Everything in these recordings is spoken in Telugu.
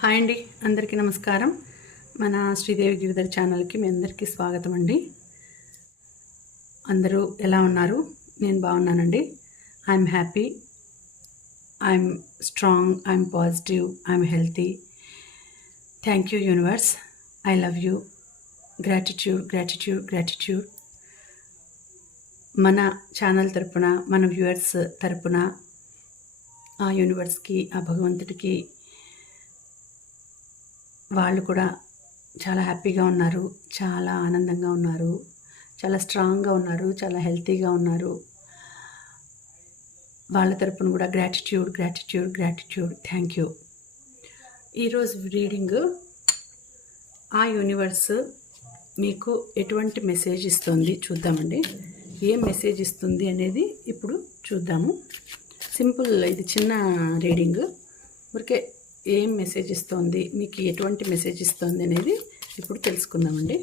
హాయ్ అండి అందరికీ నమస్కారం. మన శ్రీదేవి గిరిధర్ ఛానల్కి మీ అందరికీ స్వాగతం అండి. అందరూ ఎలా ఉన్నారు? నేను బాగున్నానండి. I'm happy I'm strong I'm positive I'm healthy thank you universe I love you gratitude gratitude gratitude మన ఛానల్ తరపున మన వ్యూవర్స్ తరపున ఆ యూనివర్స్కి ఆ భగవంతుడికి వాళ్ళు కూడా చాలా హ్యాపీగా ఉన్నారు చాలా ఆనందంగా ఉన్నారు చాలా స్ట్రాంగ్గా ఉన్నారు చాలా హెల్తీగా ఉన్నారు. వాళ్ళ తరపున కూడా gratitude gratitude gratitude thank you ఈరోజు రీడింగ్ ఆ యూనివర్స్ మీకు ఎటువంటి మెసేజ్ ఇస్తుంది? చూద్దామండి. ఏ మెసేజ్ ఇస్తుంది అనేది ఇప్పుడు చూద్దాము. సింపుల్ ఇది చిన్న రీడింగ్ ఊరికే ఏం మెసేజ్ ఇస్తోంది? మీకు ఎటువంటి మెసేజ్ ఇస్తోంది అనేది ఇప్పుడు తెలుసుకుందామండి.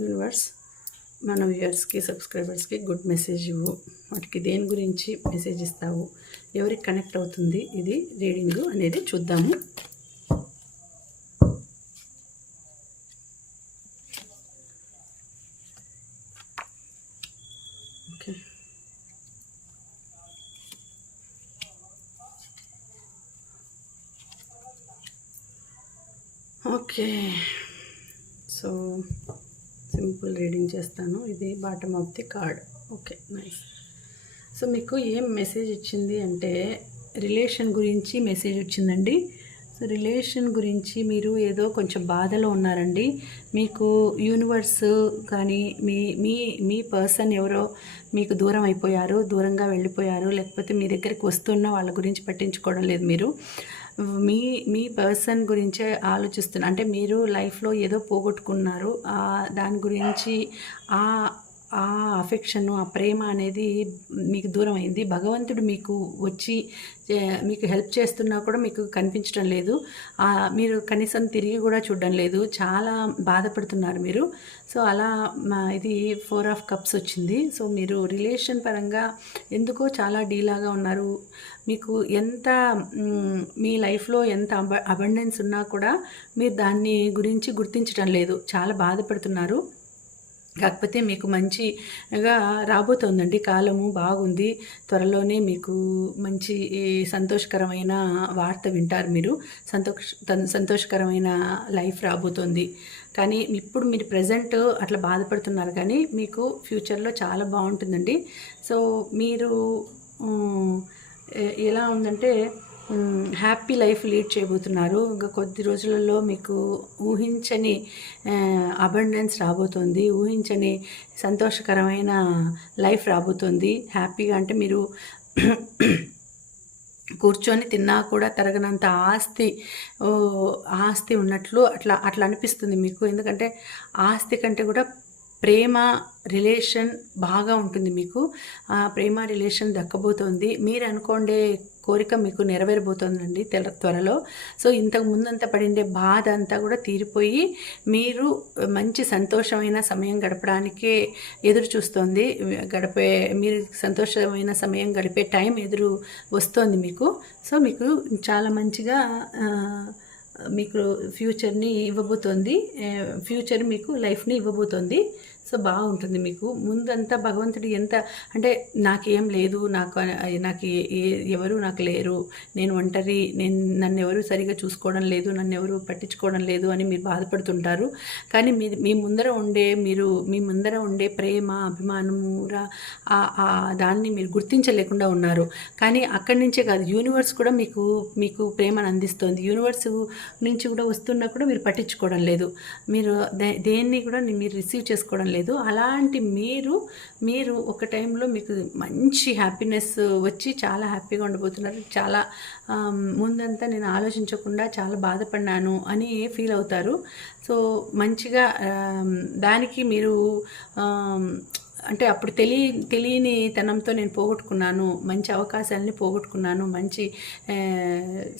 యూనివర్స్ మన వ్యూయర్స్కి సబ్స్క్రైబర్స్కి గుడ్ మెసేజ్ ఇవ్వు. వాటికి దేని గురించి మెసేజ్ ఇస్తావు? ఎవరికి కనెక్ట్ అవుతుంది? ఇది రీడింగ్ అనేది చూద్దాము. Okay okay. So simple reading చేస్తాను. ఇది bottom of the card. Okay nice. So మీకు ఏం మెసేజ్ ఇచ్చింది అంటే రిలేషన్ గురించి మెసేజ్ వచ్చిందండి. సో రిలేషన్ గురించి మీరు ఏదో కొంచెం బాధలో ఉన్నారండి. మీకు యూనివర్స్ కానీ మీ మీ మీ పర్సన్ ఎవరో మీకు దూరం అయిపోయారు దూరంగా వెళ్ళిపోయారు లేకపోతే మీ దగ్గరికి వస్తున్న వాళ్ళ గురించి పట్టించుకోవడం లేదు మీరు. మీ మీ పర్సన్ గురించే ఆలోచిస్తున్నా. అంటే మీరు లైఫ్లో ఏదో పోగొట్టుకున్నారు. దాని గురించి ఆ ఆ అఫెక్షన్ ఆ ప్రేమ అనేది మీకు దూరం అయింది. భగవంతుడు మీకు వచ్చి మీకు హెల్ప్ చేస్తున్నా కూడా మీకు కనిపించడం లేదు. మీరు కనీసం తిరిగి కూడా చూడడం లేదు. చాలా బాధపడుతున్నారు మీరు. సో అలా మా ఇది ఫోర్ ఆఫ్ కప్స్ వచ్చింది. సో మీరు రిలేషన్ పరంగా ఎందుకో చాలా డీలాగా ఉన్నారు. మీకు ఎంత మీ లైఫ్లో ఎంత అబ అబండెన్స్ ఉన్నా కూడా మీరు దాన్ని గురించి గుర్తించడం లేదు. చాలా బాధపడుతున్నారు. కాకపోతే మీకు మంచిగా రాబోతోందండి. కాలము బాగుంది. త్వరలోనే మీకు మంచి సంతోషకరమైన వార్త వింటారు మీరు. సంతోష సంతోషకరమైన లైఫ్ రాబోతోంది. కానీ ఇప్పుడు మీరు ప్రజెంట్ అట్లా బాధపడుతున్నారు కానీ మీకు ఫ్యూచర్లో చాలా బాగుంటుందండి. సో మీరు ఎలా ఉందంటే హ్యాపీ లైఫ్ లీడ్ చేయబోతున్నారు. ఇంకా కొద్ది రోజులలో మీకు ఊహించని అబండెన్స్ రాబోతుంది. ఊహించని సంతోషకరమైన లైఫ్ రాబోతుంది. హ్యాపీగా అంటే మీరు కూర్చొని తిన్నా కూడా తరగనంత ఆస్తి ఆస్తి ఉన్నట్లు అట్లా అట్లా అనిపిస్తుంది మీకు. ఎందుకంటే ఆస్తి కంటే కూడా ప్రేమ రిలేషన్ బాగా ఉంటుంది మీకు. ఆ ప్రేమ రిలేషన్ దక్కబోతోంది. మీరు అనుకోండే కోరిక మీకు నెరవేరబోతుందండి తెల త్వరలో. సో ఇంతకు ముందంతా పడిండే బాధ అంతా కూడా తీరిపోయి మీరు మంచి సంతోషమైన సమయం గడపడానికే ఎదురు చూస్తోంది. గడిపే మీరు సంతోషమైన సమయం గడిపే టైం ఎదురు వస్తోంది మీకు. సో మీకు చాలా మంచిగా మీకు ఫ్యూచర్ని ఇవ్వబోతోంది. ఫ్యూచర్ మీకు లైఫ్ని ఇవ్వబోతోంది. సో బాగుంటుంది మీకు. ముందంతా భగవంతుడు ఎంత అంటే నాకేం లేదు నాకు నాకు ఏ- ఎవరు నాకు లేరు. నేను ఒంటరి నేను నన్ను ఎవరు సరిగా చూసుకోవడం లేదు నన్ను ఎవరు పట్టించుకోవడం లేదు అని మీరు బాధపడుతుంటారు. కానీ మీ మీ ముందర ఉండే మీరు మీ ముందర ఉండే ప్రేమ అభిమానము ఆ- దాన్ని మీరు గుర్తించలేకుండా ఉన్నారు. కానీ అక్కడి నుంచే కాదు యూనివర్స్ కూడా మీకు మీకు ప్రేమను అందిస్తుంది. యూనివర్స్ నుంచి కూడా వస్తున్నా కూడా మీరు పట్టించుకోవడం లేదు. మీరు దే- దేన్ని కూడా మీరు రిసీవ్ చేసుకోవడం లేదు. లేదు. అలాంటి మీరు మీరు ఒక టైంలో మీకు మంచి హ్యాపీనెస్ వచ్చి చాలా హ్యాపీగా ఉండబోతున్నారు. చాలా ముందంతా నేను ఆలోచించకుండా చాలా బాధపడినాను అని ఫీల్ అవుతారు. సో మంచిగా దానికి మీరు అంటే అప్పుడు తెలియ తెలియని తనంతో నేను పోగొట్టుకున్నాను మంచి అవకాశాలని పోగొట్టుకున్నాను మంచి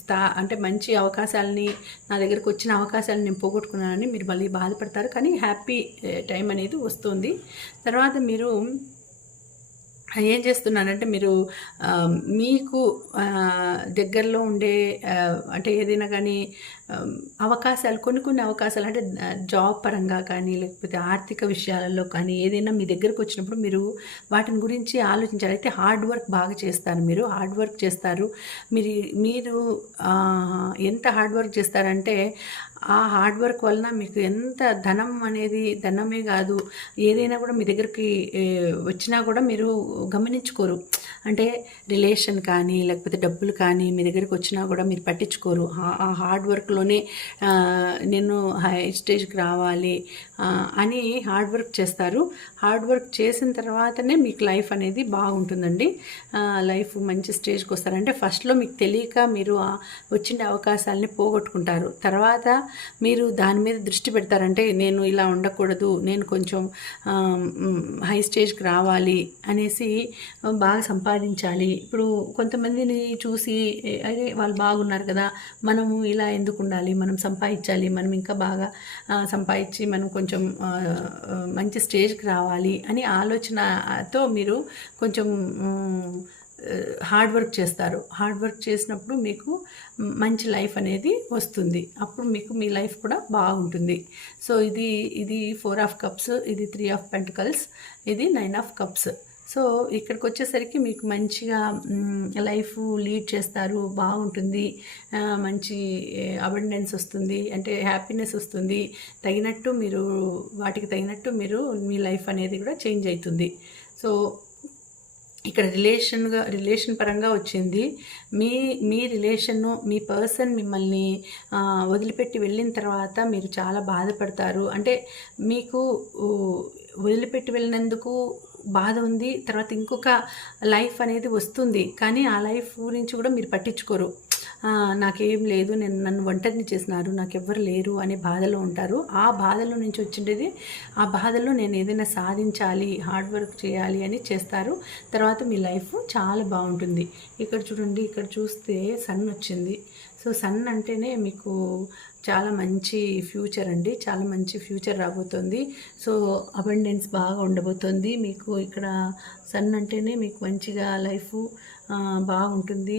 స్థా అంటే మంచి అవకాశాలని నా దగ్గరకు వచ్చిన అవకాశాలను నేను పోగొట్టుకున్నానని మీరు మళ్ళీ బాధపడతారు. కానీ హ్యాపీ టైం అనేది వస్తుంది. తర్వాత మీరు ఏం చేస్తున్నానంటే మీరు మీకు దగ్గరలో ఉండే అంటే ఏదైనా కానీ Um, అవకాశాలు కొన్ని కొన్ని అవకాశాలు అంటే జాబ్ పరంగా కానీ లేకపోతే ఆర్థిక విషయాలలో కానీ ఏదైనా మీ దగ్గరకు వచ్చినప్పుడు మీరు వాటిని గురించి ఆలోచించాలి. అయితే హార్డ్ వర్క్ బాగా చేస్తారు మీరు. హార్డ్ వర్క్ చేస్తారు. మీరు మీరు ఎంత హార్డ్ వర్క్ చేస్తారంటే ఆ హార్డ్ వర్క్ వలన మీకు ఎంత ధనం అనేది ధనమే కాదు ఏదైనా కూడా మీ దగ్గరికి వచ్చినా కూడా మీరు గమనించుకోరు. అంటే రిలేషన్ కానీ లేకపోతే డబ్బులు కానీ మీ దగ్గరికి వచ్చినా కూడా మీరు పట్టించుకోరు. ఆ- హార్డ్ వర్క్లోనే నేను హై స్టేజ్కి రావాలి అని హార్డ్ వర్క్ చేస్తారు. హార్డ్ వర్క్ చేసిన తర్వాతనే మీకు లైఫ్ అనేది బాగుంటుందండి. లైఫ్ మంచి స్టేజ్కి వస్తారంటే ఫస్ట్లో మీకు తెలియక మీరు వచ్చిన అవకాశాలని పోగొట్టుకుంటారు. తర్వాత మీరు దాని మీద దృష్టి పెడతారంటే నేను ఇలా ఉండకూడదు నేను కొంచెం హై స్టేజ్కి రావాలి అనేసి బాగా సంపాదించాలి. ఇప్పుడు కొంతమందిని చూసి అదే వాళ్ళు బాగున్నారు కదా మనము ఇలా ఎందుకు ఉండాలి? మనం సంపాదించాలి మనం ఇంకా బాగా సంపాదించి మనం కొంచెం మంచి స్టేజ్కి రావాలి అని ఆలోచనతో మీరు కొంచెం హార్డ్ వర్క్ చేస్తారు. హార్డ్ వర్క్ చేసినప్పుడు మీకు మంచి లైఫ్ అనేది వస్తుంది. అప్పుడు మీకు మీ లైఫ్ కూడా బాగుంటుంది. సో ఇది ఇది ఫోర్ ఆఫ్ కప్స్ ఇది త్రీ ఆఫ్ పెంటికల్స్ ఇది నైన్ ఆఫ్ కప్స్. సో ఇక్కడికి వచ్చేసరికి మీకు మంచిగా లైఫ్ లీడ్ చేస్తారు బాగుంటుంది మంచి అబండెన్స్ వస్తుంది అంటే హ్యాపీనెస్ వస్తుంది. తగినట్టు మీరు వాటికి తగినట్టు మీరు మీ లైఫ్ అనేది కూడా చేంజ్ అవుతుంది. సో ఇక్కడ రిలేషన్గా రిలేషన్ పరంగా వచ్చింది. మీ మీ రిలేషన్ను మీ పర్సన్ మిమ్మల్ని వదిలిపెట్టి వెళ్ళిన తర్వాత మీరు చాలా బాధపడతారు. అంటే మీకు వదిలిపెట్టి వెళ్ళినందుకు బాధ ఉంది. తర్వాత ఇంకొక లైఫ్ అనేది వస్తుంది. కానీ ఆ లైఫ్ గురించి కూడా మీరు పట్టించుకోరు. నాకేం లేదు. నేను నన్ను ఒంటరిని చేసినారు. నాకెవ్వరు లేరు అనే బాధలో ఉంటారు. ఆ బాధలో నుంచి వచ్చిండేది ఆ బాధలో నేను ఏదైనా సాధించాలి హార్డ్ వర్క్ చేయాలి అని చేస్తారు. తర్వాత మీ లైఫ్ చాలా బాగుంటుంది. ఇక్కడ చూడండి. ఇక్కడ చూస్తే సన్ వచ్చింది. సో సన్ అంటేనే మీకు చాలా మంచి ఫ్యూచర్ అండి. చాలా మంచి ఫ్యూచర్ రాబోతుంది. సో అబండెన్స్ బాగా ఉండబోతుంది. మీకు ఇక్కడ సన్ అంటేనే మీకు మంచిగా లైఫ్ బాగుంటుంది.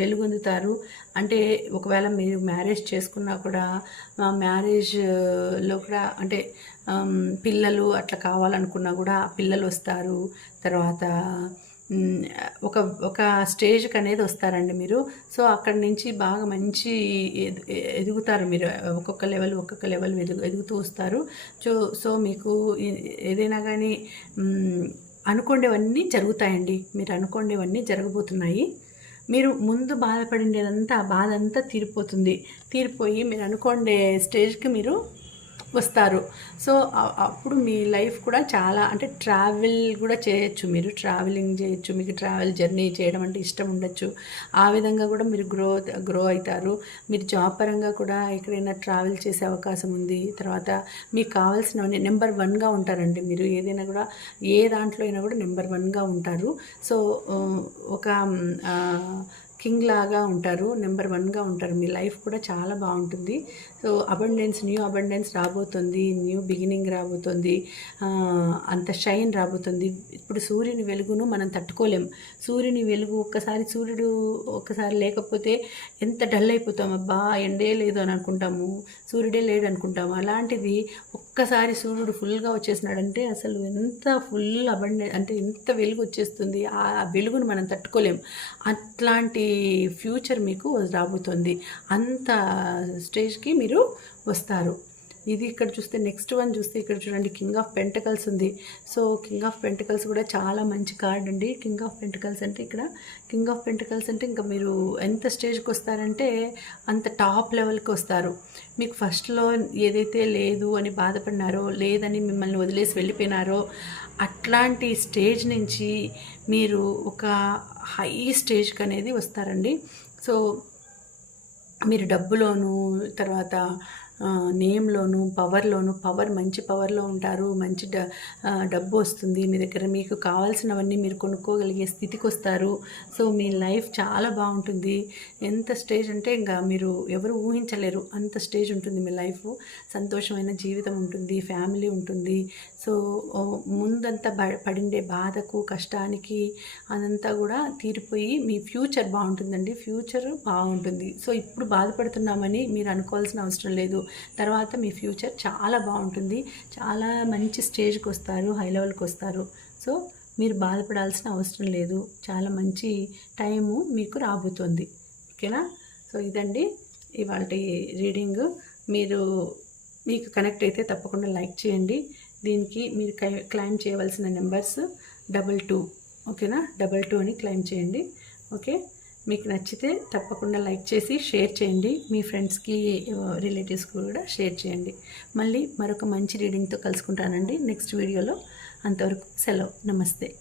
వెలుగొందుతారు. అంటే ఒకవేళ మీరు మ్యారేజ్ చేసుకున్నా కూడా మా మ్యారేజ్లో కూడా అంటే పిల్లలు అట్లా కావాలనుకున్నా కూడా పిల్లలు వస్తారు. తర్వాత ఒక ఒక స్టేజ్కి అనేది వస్తారండి మీరు. సో అక్కడి నుంచి బాగా మంచి ఎదుగుతారు మీరు. ఒక్కొక్క లెవెల్ ఒక్కొక్క లెవెల్ ఎదుగు ఎదుగుతూ వస్తారు. సో సో మీకు ఏదైనా కానీ మ్, అనుకోండేవన్నీ జరుగుతాయండి. మీరు అనుకోండేవన్నీ జరగబోతున్నాయి. మీరు ముందు బాధపడిండేదంతా ఆ బాధ అంతా తీరిపోతుంది. తీరిపోయి మీరు అనుకోండే స్టేజ్కి మీరు వస్తారు. సో అప్పుడు మీ లైఫ్ కూడా చాలా అంటే ట్రావెల్ కూడా చేయొచ్చు మీరు. ట్రావెలింగ్ చేయొచ్చు మీకు ట్రావెల్ జర్నీ చేయడం అంటే ఇష్టం ఉండొచ్చు. ఆ విధంగా కూడా మీరు గ్రో గ్రో అవుతారు. మీరు జాబ్ పరంగా కూడా ఎక్కడైనా ట్రావెల్ చేసే అవకాశం ఉంది. తర్వాత మీకు కావాల్సినవన్నీ నెంబర్ వన్గా ఉంటారండి మీరు. ఏదైనా కూడా ఏ దాంట్లో అయినా కూడా నెంబర్ వన్గా ఉంటారు. సో ఒక కింగ్ లాగా ఉంటారు నెంబర్ వన్గా ఉంటారు. మీ లైఫ్ కూడా చాలా బాగుంటుంది. సో అబండెన్స్ న్యూ అబండెన్స్ రాబోతుంది న్యూ బిగినింగ్ రాబోతుంది అంత షైన్ రాబోతుంది. ఇప్పుడు సూర్యుని వెలుగును మనం తట్టుకోలేం. సూర్యుని వెలుగు ఒక్కసారి సూర్యుడు ఒక్కసారి లేకపోతే ఎంత డల్ అయిపోతాం. అబ్బా ఎండే లేదు అని అనుకుంటాము సూర్యుడే లేడు అనుకుంటాము అలాంటిది ఒక్కసారి సూర్యుడు ఫుల్గా వచ్చేసినాడంటే అసలు ఎంత ఫుల్ అబండె అంటే ఎంత వెలుగు వచ్చేస్తుంది ఆ వెలుగును మనం తట్టుకోలేం. అట్లాంటి ఫ్యూచర్ మీకు రాబోతుంది. అంత స్టేజ్కి మీరు వస్తారు. ఇది ఇక్కడ చూస్తే నెక్స్ట్ వన్ చూస్తే ఇక్కడ చూడండి కింగ్ ఆఫ్ పెంటకల్స్ ఉంది. సో కింగ్ ఆఫ్ పెంటకల్స్ కూడా చాలా మంచి కార్డ్ అండి. కింగ్ ఆఫ్ పెంటకల్స్ అంటే ఇక్కడ కింగ్ ఆఫ్ పెంటకల్స్ అంటే ఇంకా మీరు ఎంత స్టేజ్కి వస్తారంటే అంత టాప్ లెవెల్కి వస్తారు. మీకు ఫస్ట్లో ఏదైతే లేదు అని బాధపడినారో లేదని మిమ్మల్ని వదిలేసి వెళ్ళిపోయినారో అట్లాంటి స్టేజ్ నుంచి మీరు ఒక హై స్టేజ్కి అనేది వస్తారండి. సో మీరు డబ్బులోను తర్వాత నేమ్లోను పవర్లోను పవర్ మంచి పవర్లో ఉంటారు మంచి డ డబ్బు వస్తుంది మీ దగ్గర మీకు కావాల్సినవన్నీ మీరు కొనుక్కోగలిగే స్థితికి వస్తారు సో మీ లైఫ్ చాలా బాగుంటుంది. ఎంత స్టేజ్ అంటే ఇంకా మీరు ఎవరు ఊహించలేరు. అంత స్టేజ్ ఉంటుంది మీ లైఫ్. సంతోషమైన జీవితం ఉంటుంది ఫ్యామిలీ ఉంటుంది. సో ముందంతా బ- పడిండే బాధకు కష్టానికి అదంతా కూడా తీరిపోయి మీ ఫ్యూచర్ బాగుంటుందండి. ఫ్యూచర్ బాగుంటుంది. సో ఇప్పుడు బాధపడుతున్నామని మీరు అనుకోవాల్సిన అవసరం లేదు. తర్వాత మీ ఫ్యూచర్ చాలా బాగుంటుంది. చాలా మంచి స్టేజ్కి వస్తారు హై లెవెల్కి వస్తారు. సో మీరు బాధపడాల్సిన అవసరం లేదు. చాలా మంచి టైము మీకు రాబోతుంది. ఓకేనా? సో ఇదండి. ఇవాళ రీడింగ్. మీరు మీకు కనెక్ట్ అయితే తప్పకుండా లైక్ చేయండి. దీనికి మీరు క్లైమ్ చేయవలసిన నెంబర్స్ డబల్ టూ. ఓకేనా? డబల్ టూ అని క్లైమ్ చేయండి. ఓకే? మీకు నచ్చితే తప్పకుండా లైక్ చేసి షేర్ చేయండి. మీ ఫ్రెండ్స్కి రిలేటివ్స్కి కూడా షేర్ చేయండి. మళ్ళీ మరొక మంచి రీడింగ్తో కలుసుకుంటానండి. నెక్స్ట్ వీడియోలో అంతవరకు సెలవు. నమస్తే.